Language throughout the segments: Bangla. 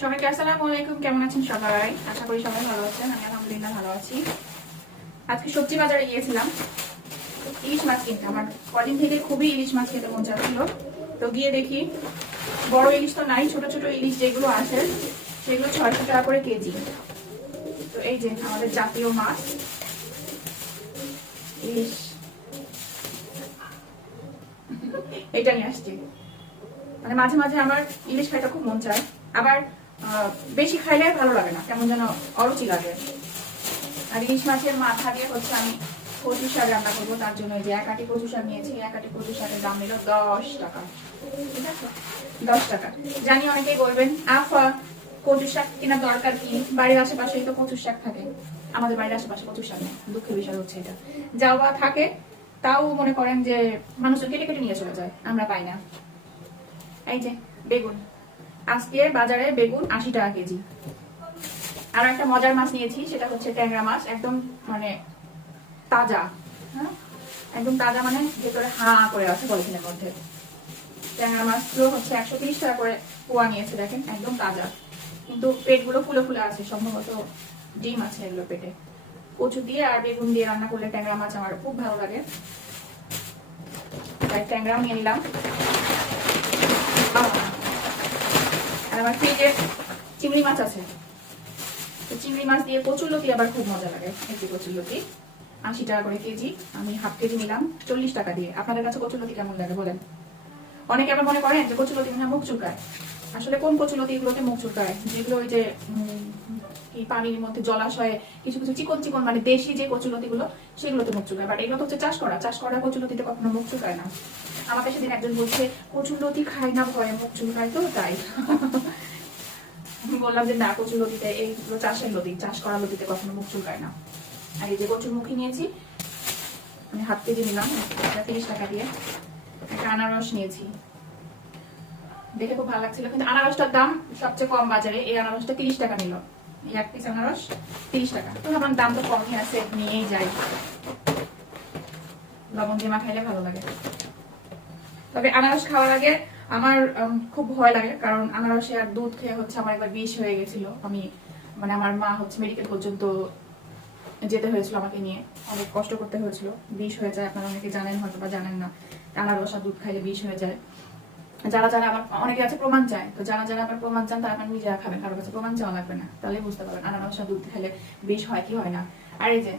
সবাইকে আসসালামু আলাইকুম। কেমন আছেন সবাই? আশা করি সবাই ভালো আছেন। আমি আলহামদুলিল্লাহ ভালো আছি। আজকে সবজি বাজারে গিয়েছিলাম ইলিশ মাছ কিনতে। আমার কদিন থেকে খুবই ইলিশ মাছ খেতে মন চাচ্ছিল, তো গিয়ে দেখি বড় ইলিশ তো নাই, ছোট ছোট ইলিশ যেগুলো আসে সেগুলো 600 টাকা করে কেজি। তো এই যে আমাদের জাতীয় মাছ ইলিশ, এটা নিয়ে আসছি। মানে মাঝে মাঝে আমার ইলিশ খাইতে খুব মন চায়, আবার বেশি খাইলে ভালো লাগে না, কেমন যেন অরুচি লাগে। আর ইলিশ মাছের মাথা দিয়ে হচ্ছে আমি কচু শাক রান্না করবো, তার জন্য যে এক আটি কচু শাক নিয়েছি। এক আটি কচু শাকের দাম নিল 10 টাকা। ঠিক আছে, 10 টাকা। জানি অনেকেই বলবেন আফা কচু শাক কেনার দরকার কি, বাড়ির আশেপাশেই তো কচু শাক থাকে। আমাদের বাড়ির আশেপাশে কচু শাক নেই, দুঃখের বিষয় হচ্ছে এটা। যাও বা থাকে তাও মনে করেন যে মানুষজন কেটে কেটে নিয়ে চলে যায়, আমরা পাই না। এই যে বেগুন, আজকে বাজারে বেগুন 80 টাকা কেজি। আর একটা মজার মাছ নিয়েছি, সেটা হচ্ছে ট্যাংরা মাছ, একদম মানে তাজা। হ্যাঁ, একদম তাজা, মানে ভেতরে হা করে আছে পলিথিনের মধ্যে। ট্যাংরা মাছগুলো হচ্ছে 130 টাকা করে পোয়া নিয়েছে, দেখেন একদম তাজা, কিন্তু পেটগুলো ফুলে ফুলে আছে, সম্ভবত ডিম আছে এগুলো পেটে। কচু দিয়ে আর বেগুন দিয়ে রান্না করলে ট্যাংরা মাছ আমার খুব ভালো লাগে, তাই ট্যাংরাও নিয়ে নিলাম। আর আমার ফ্রিজে চিংড়ি মাছ আছে, তো চিংড়ি মাছ দিয়ে কচুরলতি আবার খুব মজা লাগে। এই যে কচুরলতি 80 টাকা করে কেজি, আমি হাফ কেজি নিলাম 40 টাকা দিয়ে। আপনাদের কাছে কচুরলতি কেমন লাগে বলেন? অনেকে আবার মনে করেন যে কচুরলতি মানে মুখ চুলকায়। আসলে কোন কচুরলতি এগুলোতে মুখ চুলকায়? যেগুলো ওই যে কি পানির মধ্যে জলাশয়ে কিছু কিছু চিকন চিকন, মানে দেশি যে কচুরলতি গুলো, সেগুলোতে মুখ চুলকায়। বাট এগুলো তো হচ্ছে চাষ করা কচুরলতিতে কখনো মুখ চুলকায় না। আমাকে সেদিন একজন বলছে কচুরলতি খাই না ভয়ে মুখ চুলকায়, তো তাই বললাম যে না, কচুর লতিতে এইগুলো চাষের লতি, চাষ করা লতিতে কখনো মুখ চুলকায় না। আর এই যে কচুর মুখী নিয়েছি, আমি হাফ কেজি নিলাম 30 টাকা দিয়ে। একটা আনারস নিয়েছি, দেখে খুব ভালো লাগছিল, কিন্তু আনারসটার দাম সবচেয়ে কম বাজারে। এই আনারসটা 30 টাকা নিল, এই এক পিস আনারস 30 টাকা। তো আমার দাম তো কমই আছে, নিয়েই যাই, লবণ দিয়ে মাখাইলে ভালো লাগে। তবে আনারস খাওয়ার আগে আমার খুব ভয় লাগে, কারণ আনারসে আর দুধ খেয়ে হচ্ছে আমার একবার বিষ হয়ে গেছিল। আমি মানে আমার মা হচ্ছে মেডিকেল পর্যন্ত যেতে হয়েছিল, আমাকে নিয়ে অনেক কষ্ট করতে হয়েছিল। বিষ হয়ে যায়, আপনারা অনেকে জানেন হয়তো বা জানেন না, আনারস আর দুধ খাইলে বিষ হয়ে যায়। যারা যারা আবার অনেকে আছে প্রমাণ চায়, তো যারা যারা আবার প্রমাণ চান তারা আপনার নিজেরা খাবেন, কারোর কাছে প্রমাণ চাওয়া লাগবে না, তাহলে বুঝতে পারবেন আনারস আর দুধ খাইলে বিষ হয় কি হয় না। আর এই যে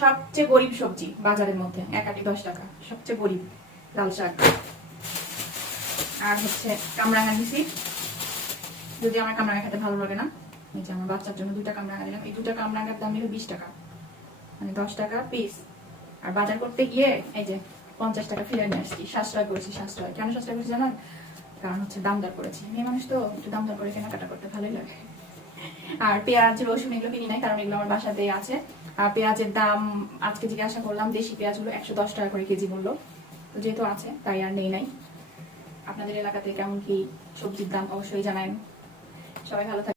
সবচেয়ে গরিব সবজি বাজারের মধ্যে, এক আটি 10 টাকা, সবচেয়ে গরিব লাল শাক। আর হচ্ছে কামরাঙা নিছি, যদি আমার কামরাঙা খেতে ভালো লাগে না। এই যে আমার বাচ্চার জন্য 2টা কামরাঙা নিলাম। এই 2টা কামরাঙার দাম নিল 20 টাকা, মানে 10 টাকা পিস। আর বাজার করতে গিয়ে এই যে 50 টাকা ফিরে নিয়ে আসছি। সাশ্রয় করেছি, সাশ্রয় কেন সাশ্রয় করেছি জানেন? কারণ হচ্ছে দাম দর করেছি, মেয়ে মানুষ তো একটু দাম দর করে কেনাকাটা করতে ভালোই লাগে। আর পেঁয়াজ রসুন এগুলো কিনি নাই, কারণ এগুলো আমার বাসাতেই আছে। আর পেঁয়াজের দাম আজকে জিজ্ঞাসা করলাম, দেশি পেঁয়াজগুলো 110 টাকা করে কেজি মূল্য, তো যেহেতু আছে তাই আর নেই নাই। আপনাদের এলাকাতে কেমন কি সবজির দাম অবশ্যই জানান। সবাই ভালো থাকবেন।